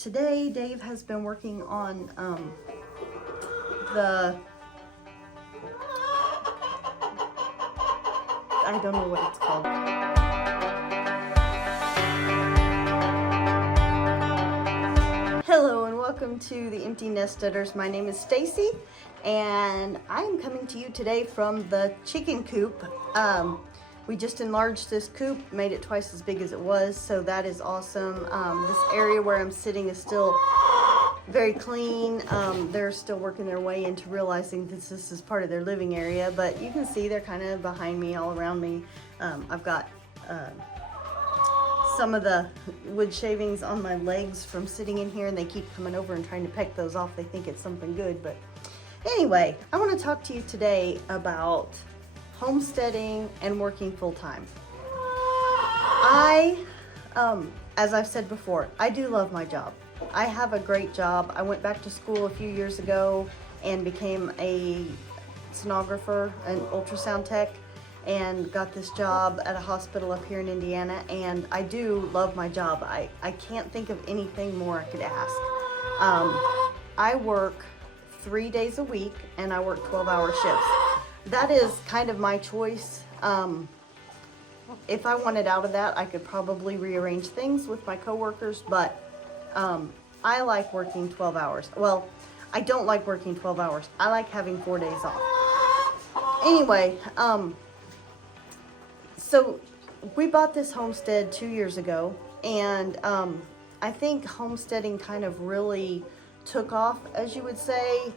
today Dave has been working on I don't know what it's called. Hello and welcome to the Empty Nesters. My name is Stacy and I'm coming to you today from the chicken coop. We just enlarged this coop, made it twice as big as it was, so that is awesome. This area where I'm sitting is still very clean. They're still working their way into realizing this is part of their living area, but you can see they're kind of behind me, all around me. I've got some of the wood shavings on my legs from sitting in here, and they keep coming over and trying to peck those off. They think it's something good, but anyway, I want to talk to you today about homesteading and working full-time. As I've said before, I do love my job. I have a great job. I went back to school a few years ago and became a sonographer, an ultrasound tech, and got this job at a hospital up here in Indiana, and I do love my job. I can't think of anything more I could ask. I work 3 days a week and I work 12-hour shifts. That is kind of my choice. If I wanted out of that, I could probably rearrange things with my coworkers, but I like working 12 hours. Well, I don't like working 12 hours. I like having 4 days off. Anyway, so we bought this homestead 2 years ago, and I think homesteading kind of really took off, as you would say,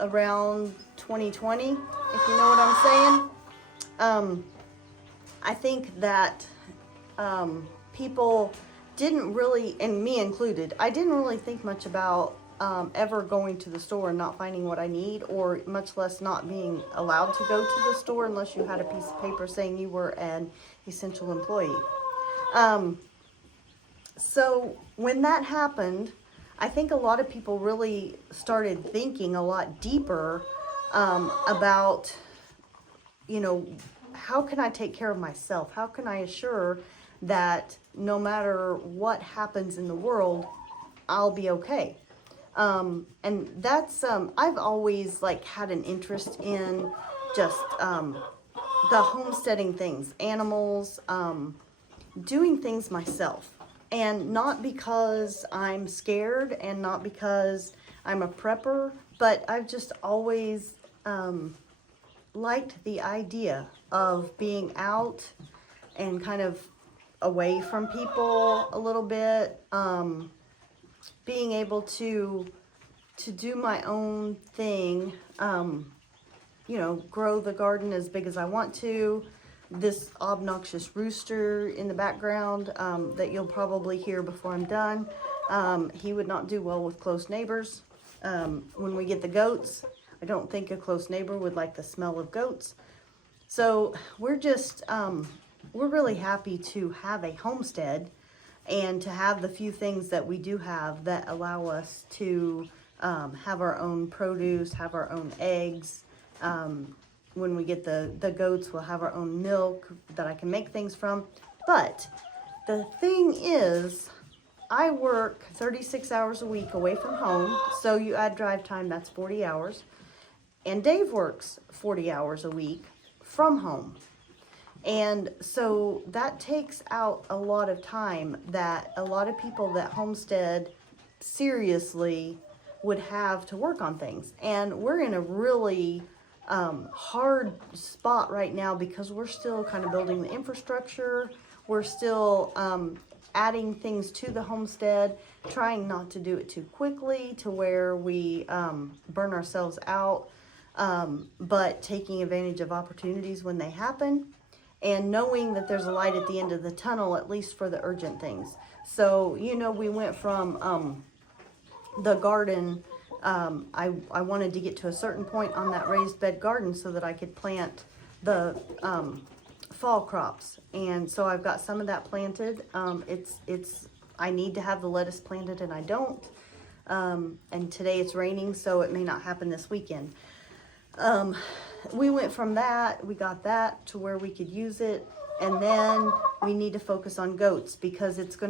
around 2020, if you know what I'm saying. I think that people didn't really, and me included, I didn't really think much about ever going to the store and not finding what I need, or much less not being allowed to go to the store unless you had a piece of paper saying you were an essential employee. So when that happened, I think a lot of people really started thinking a lot deeper about, you know, how can I take care of myself? How can I assure that no matter what happens in the world, I'll be okay? And that's, I've always had an interest in just the homesteading things, animals, doing things myself. And not because I'm scared and not because I'm a prepper, but I've just always liked the idea of being out and kind of away from people a little bit, being able to do my own thing, you know, grow the garden as big as I want to. This obnoxious rooster in the background that you'll probably hear before I'm done. He would not do well with close neighbors. When we get the goats, I don't think a close neighbor would like the smell of goats. So we're just, we're really happy to have a homestead and to have the few things that we do have that allow us to have our own produce, have our own eggs. When we get the goats, we'll have our own milk that I can make things from. But the thing is, I work 36 hours a week away from home. So you add drive time, that's 40 hours. And Dave works 40 hours a week from home. And so that takes out a lot of time that a lot of people that homestead seriously would have to work on things. And we're in a really hard spot right now because we're still kind of building the infrastructure. We're still adding things to the homestead, trying not to do it too quickly to where we burn ourselves out, but taking advantage of opportunities when they happen, and knowing that there's a light at the end of the tunnel, at least for the urgent things. So, you know, we went from the garden. I wanted to get to a certain point on that raised bed garden so that I could plant the fall crops. And so I've got some of that planted. I need to have the lettuce planted and I don't. And today it's raining, so it may not happen this weekend. We went from that, we got that to where we could use it. And then we need to focus on goats because it's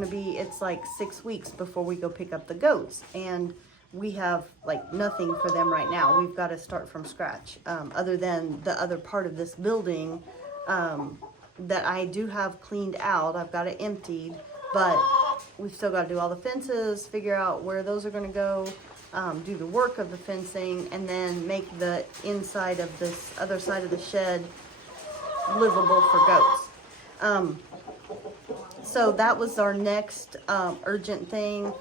like 6 weeks before we go pick up the goats. And we have like nothing for them right now. We've got to start from scratch, other than the other part of this building that I do have cleaned out. I've got it emptied, but we've still got to do all the fences, figure out where those are going to go, do the work of the fencing, and then make the inside of this other side of the shed livable for goats. So that was our next urgent thing.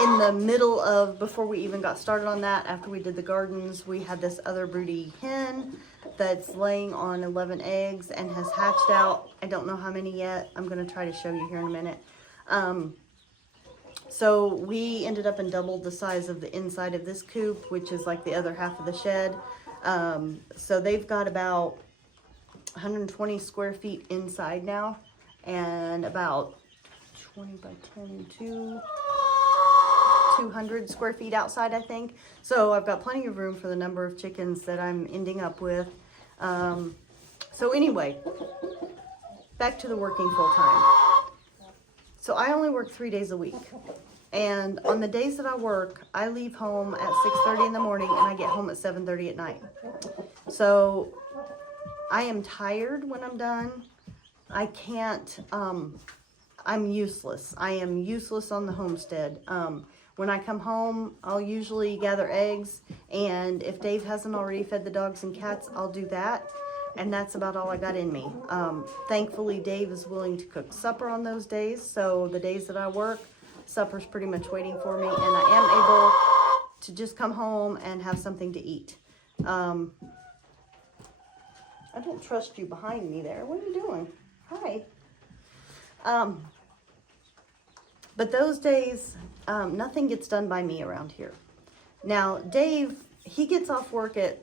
In the middle of, before we even got started on that, after we did the gardens, we had this other broody hen that's laying on 11 eggs and has hatched out. I don't know how many yet. I'm going to try to show you here in a minute. So we ended up in double the size of the inside of this coop, which is like the other half of the shed. So they've got about 120 square feet inside now, and about 20 by 10 to 200 square feet outside, I think. So I've got plenty of room for the number of chickens that I'm ending up with. So anyway, back to the working full time. So I only work 3 days a week. And on the days that I work, I leave home at 6:30 in the morning and I get home at 7:30 at night. So I am tired when I'm done. I can't, I'm useless. I am useless on the homestead. When I come home, I'll usually gather eggs, and if Dave hasn't already fed the dogs and cats, I'll do that. And that's about all I got in me. Thankfully, Dave is willing to cook supper on those days. So the days that I work, supper's pretty much waiting for me, and I am able to just come home and have something to eat. I don't trust you behind me there. What are you doing? Hi. But those days, nothing gets done by me around here. Now, Dave, he gets off work at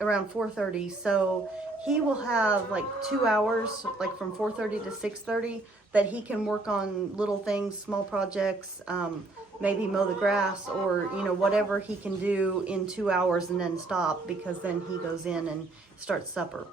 around 4:30, so he will have like 2 hours, like from 4:30 to 6:30, that he can work on little things, small projects, maybe mow the grass, or, you know, whatever he can do in 2 hours and then stop, because then he goes in and starts supper.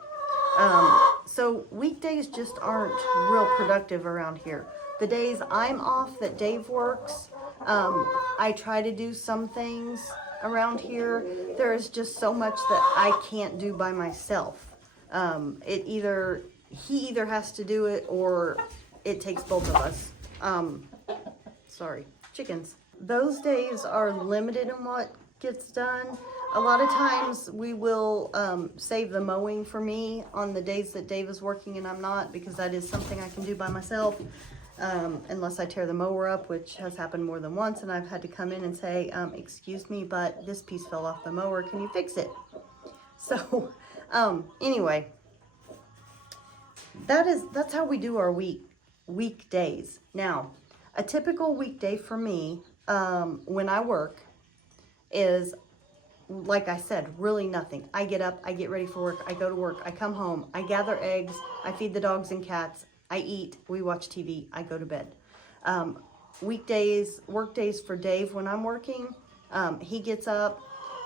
So weekdays just aren't real productive around here. The days I'm off that Dave works, I try to do some things around here. There is just so much that I can't do by myself. He either has to do it, or it takes both of us. Sorry, chickens. Those days are limited in what gets done. A lot of times we will save the mowing for me on the days that Dave is working and I'm not, because that is something I can do by myself, unless I tear the mower up, which has happened more than once, and I've had to come in and say, excuse me, but this piece fell off the mower, can you fix it? So anyway, that's how we do our weekdays. Now, a typical weekday for me, when I work, is, like I said, really nothing. I get up, I get ready for work, I go to work, I come home, I gather eggs, I feed the dogs and cats, I eat, we watch TV, I go to bed. Weekdays, work days for Dave when I'm working, he gets up,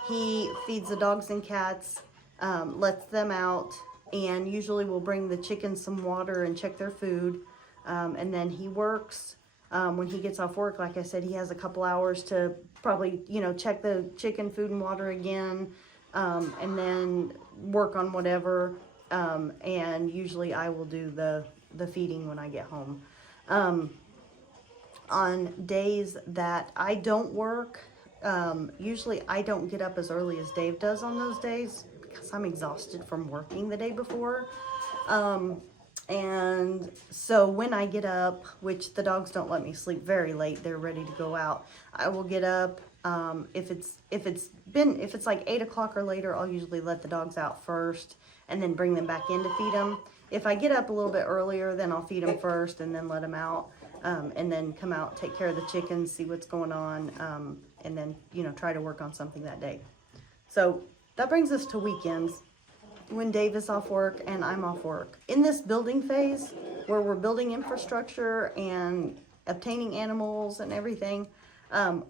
he feeds the dogs and cats, lets them out, and usually we'll bring the chickens some water and check their food, and then he works. When he gets off work, like I said, he has a couple hours to probably, you know, check the chicken food and water again, and then work on whatever, and usually I will do the feeding when I get home. On days that I don't work, usually I don't get up as early as Dave does on those days, because I'm exhausted from working the day before. And so when I get up, which the dogs don't let me sleep very late, they're ready to go out, I will get up. If it's like 8 o'clock or later, I'll usually let the dogs out first and then bring them back in to feed them. If I get up a little bit earlier, then I'll feed them first and then let them out, and then come out, take care of the chickens, see what's going on, and then, you know, try to work on something that day. So that brings us to weekends, when Dave is off work and I'm off work. In this building phase, where we're building infrastructure and obtaining animals and everything,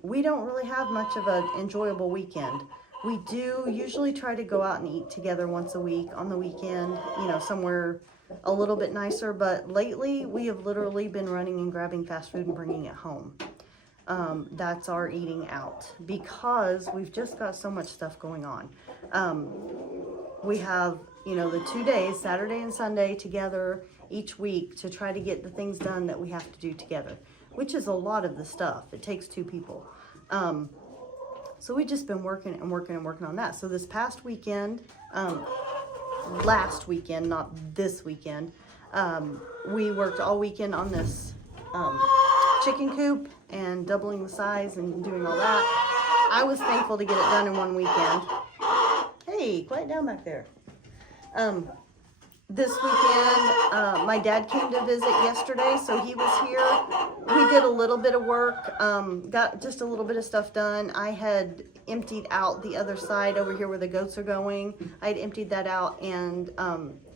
we don't really have much of an enjoyable weekend. We do usually try to go out and eat together once a week on the weekend, you know, somewhere a little bit nicer, but lately we have literally been running and grabbing fast food and bringing it home. That's our eating out, because we've just got so much stuff going on. We have, you know, the 2 days, Saturday and Sunday, together each week to try to get the things done that we have to do together, which is a lot of the stuff. It takes 2 people. So we've just been working and working and working on that. So this past weekend, last weekend, not this weekend, we worked all weekend on this chicken coop and doubling the size and doing all that. I was thankful to get it done in one weekend. Hey, quiet down back there. This weekend, my dad came to visit yesterday, so he was here. We did a little bit of work, got just a little bit of stuff done. I had emptied out the other side over here where the goats are going. I had emptied that out, and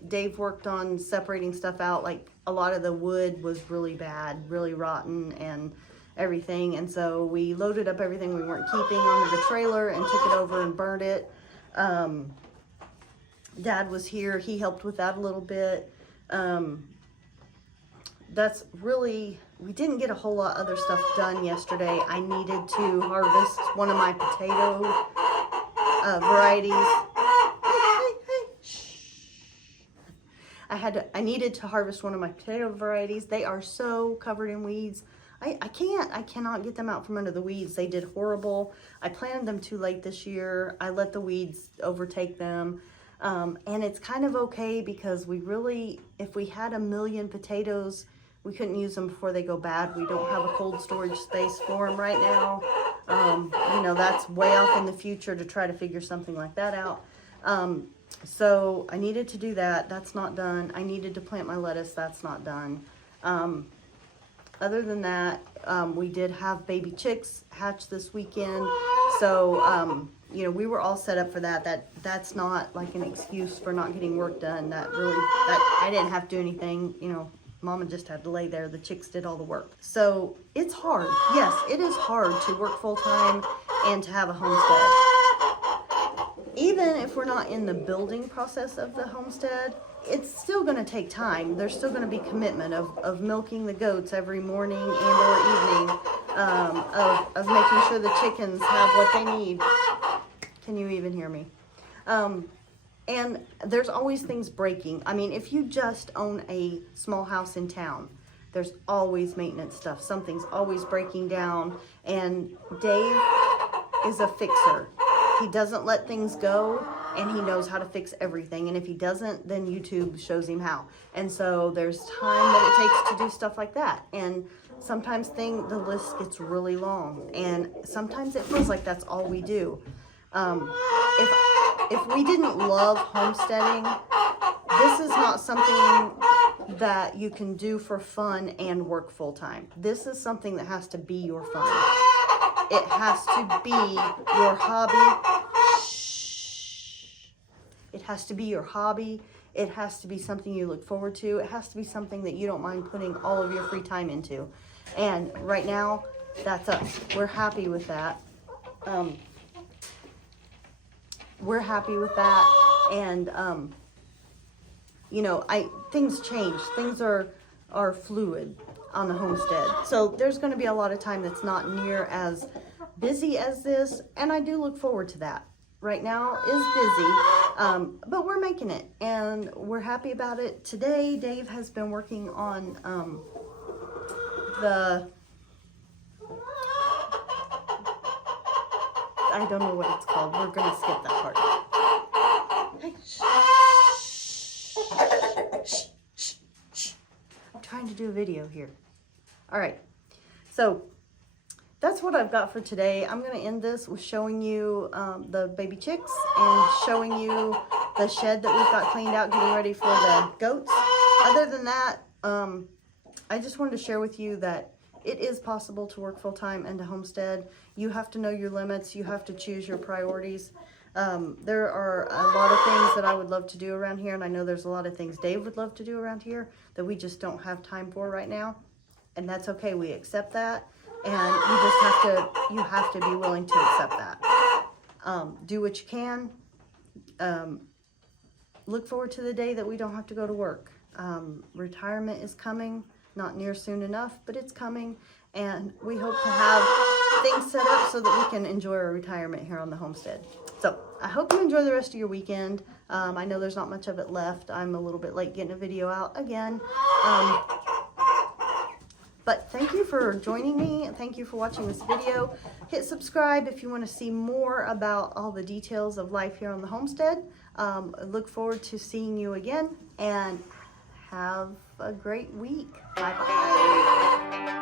Dave worked on separating stuff out. Like, a lot of the wood was really bad, really rotten and everything, and so we loaded up everything we weren't keeping onto the trailer and took it over and burned it. Dad was here. He helped with that a little bit. That's really, we didn't get a whole lot of other stuff done yesterday. I needed to harvest one of my potato varieties. I needed to harvest one of my potato varieties. They are so covered in weeds. I cannot get them out from under the weeds. They did horrible. I planted them too late this year. I let the weeds overtake them. And it's kind of okay, because we really, if we had 1 million potatoes, we couldn't use them before they go bad. We don't have a cold storage space for them right now. You know, that's way off in the future to try to figure something like that out. So I needed to do that. That's not done. I needed to plant my lettuce. That's not done. Other than that, we did have baby chicks hatch this weekend. So, you know, we were all set up for that. That's not like an excuse for not getting work done. I didn't have to do anything. You know, Mama just had to lay there. The chicks did all the work. So it's hard. Yes, it is hard to work full time and to have a homestead. Even if we're not in the building process of the homestead, it's still going to take time. There's still going to be commitment of milking the goats every morning and or evening, of making sure the chickens have what they need. Can you even hear me? And there's always things breaking. I mean, if you just own a small house in town, there's always maintenance stuff. Something's always breaking down. And Dave is a fixer. He doesn't let things go, and he knows how to fix everything. And if he doesn't, then YouTube shows him how. And so there's time that it takes to do stuff like that. And sometimes the list gets really long. And sometimes it feels like that's all we do. If we didn't love homesteading, this is not something that you can do for fun and work full time. This is something that has to be your fun. It has to be your hobby. Shh. It has to be your hobby. It has to be something you look forward to. It has to be something that you don't mind putting all of your free time into. And right now, that's us. We're happy with that. We're happy with that. And, you know, things change. Things are fluid on the homestead. So there's going to be a lot of time that's not near as busy as this, and I do look forward to that. Right now is busy, but we're making it, and we're happy about it. Today, Dave has been working on I don't know what it's called. We're going to skip that part. Hey, shh. Shh. I'm trying to do a video here. All right, so that's what I've got for today. I'm going to end this with showing you the baby chicks and showing you the shed that we've got cleaned out, getting ready for the goats. Other than that, I just wanted to share with you that it is possible to work full-time and to homestead. You have to know your limits. You have to choose your priorities. There are a lot of things that I would love to do around here, and I know there's a lot of things Dave would love to do around here that we just don't have time for right now. And that's okay. We accept that, and you have to be willing to accept that. Do what you can. Look forward to the day that we don't have to go to work. Retirement is coming, not near soon enough, but it's coming, and we hope to have things set up so that we can enjoy our retirement here on the homestead. So I hope you enjoy the rest of your weekend. I know there's not much of it left. I'm a little bit late getting a video out again. But thank you for joining me. Thank you for watching this video. Hit subscribe if you want to see more about all the details of life here on the homestead. I look forward to seeing you again, and have a great week. Bye-bye.